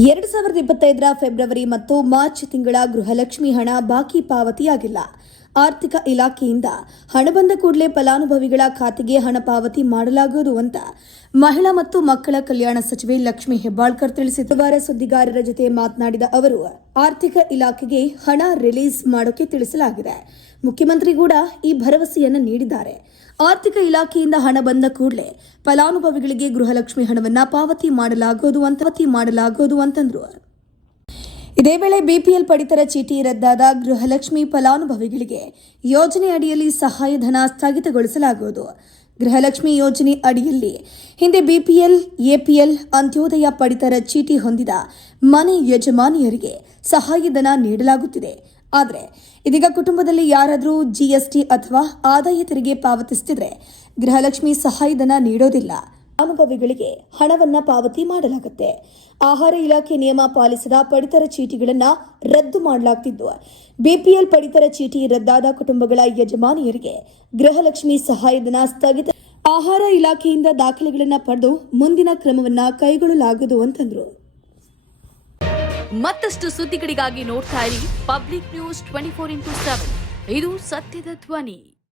2025 February ಮತ್ತು March ತಿಂಗಳ ಗೃಹಲಕ್ಷ್ಮಿ ಹಣ ಬಾಕಿ ಪಾವತಿಯಾಗಿಲ್ಲ. ಆರ್ಥಿಕ ಇಲಾಖೆಯಿಂದ ಹಣ ಬಂದ ಕೂಡಲೇ ಫಲಾನುಭವಿಗಳ ಖಾತೆಗೆ ಹಣ ಪಾವತಿ ಮಾಡಲಾಗುವುದು ಅಂತ ಮಹಿಳಾ ಮತ್ತು ಮಕ್ಕಳ ಕಲ್ಯಾಣ ಸಚಿವೆ ಲಕ್ಷ್ಮಿ ಹೆಬ್ಬಾಳ್ಕರ್ ತಿಳಿಸಿದ್ದಾರೆ. ಸುದ್ದಿಗಾರರ ಜೊತೆ ಮಾತನಾಡಿದ ಅವರು, ಆರ್ಥಿಕ ಇಲಾಖೆಗೆ ಹಣ ರಿಲೀಸ್ ಮಾಡೋಕೆ ತಿಳಿಸಲಾಗಿದೆ. ಮುಖ್ಯಮಂತ್ರಿ ಕೂಡ ಈ ಭರವಸೆಯನ್ನು ನೀಡಿದ್ದಾರೆ. ಆರ್ಥಿಕ ಇಲಾಖೆಯಿಂದ ಹಣ ಬಂದ ಕೂಡಲೇ ಫಲಾನುಭವಿಗಳಿಗೆ ಗೃಹಲಕ್ಷ್ಮಿ ಹಣವನ್ನು ಪಾವತಿ ಮಾಡಲಾಗುವುದು ಅಂತಂದ್ರು. ಇದೇ ವೇಳೆ ಬಿಪಿಎಲ್ ಪಡಿತರ ಚೀಟಿ ರದ್ದಾದ ಗೃಹಲಕ್ಷ್ಮಿ ಫಲಾನುಭವಿಗಳಿಗೆ ಯೋಜನೆ ಅಡಿಯಲ್ಲಿ ಸಹಾಯಧನ ಸ್ಥಗಿತಗೊಳಿಸಲಾಗುವುದು. ಗೃಹಲಕ್ಷ್ಮಿ ಯೋಜನೆ ಅಡಿಯಲ್ಲಿ ಹಿಂದೆ ಬಿಪಿಎಲ್, ಎಪಿಎಲ್, ಅಂತ್ಯೋದಯ ಪಡಿತರ ಚೀಟಿ ಹೊಂದಿದ ಮನೆ ಯಜಮಾನಿಯರಿಗೆ ಸಹಾಯಧನ ನೀಡಲಾಗುತ್ತಿದೆ. ಆದರೆ ಇದೀಗ ಕುಟುಂಬದಲ್ಲಿ ಯಾರಾದರೂ ಜಿಎಸ್ಟಿ ಅಥವಾ ಆದಾಯ ತೆರಿಗೆ ಪಾವತಿಸುತ್ತಿದ್ರೆ ಗೃಹಲಕ್ಷ್ಮಿ ಸಹಾಯಧನ ನೀಡೋದಿಲ್ಲ. ಫಲಾನುಭವಿಗಳಿಗೆ ಹಣವನ್ನು ಪಾವತಿ ಮಾಡಲಾಗುತ್ತೆ. ಆಹಾರ ಇಲಾಖೆ ನಿಯಮ ಪಾಲಿಸದ ಪಡಿತರ ಚೀಟಿಗಳನ್ನು ರದ್ದು ಮಾಡಲಾಗುತ್ತಿದ್ದು, ಬಿಪಿಎಲ್ ಪಡಿತರ ಚೀಟಿ ರದ್ದಾದ ಕುಟುಂಬಗಳ ಯಜಮಾನಿಯರಿಗೆ ಗೃಹಲಕ್ಷ್ಮಿ ಸಹಾಯಧನ ಸ್ಥಗಿತ. ಆಹಾರ ಇಲಾಖೆಯಿಂದ ದಾಖಲೆಗಳನ್ನು ಪಡೆದು ಮುಂದಿನ ಕ್ರಮವನ್ನು ಕೈಗೊಳ್ಳಲಾಗುವುದು ಅಂತಂದ್ರು. ಮತ್ತಷ್ಟು ಸುದ್ದಿಗಳಿಗಾಗಿ ನೋಡ್ತಾ ಇರಿ ಪಬ್ಲಿಕ್ ನ್ಯೂಸ್ 24x7. ಇದು ಸತ್ಯದ ಧ್ವನಿ.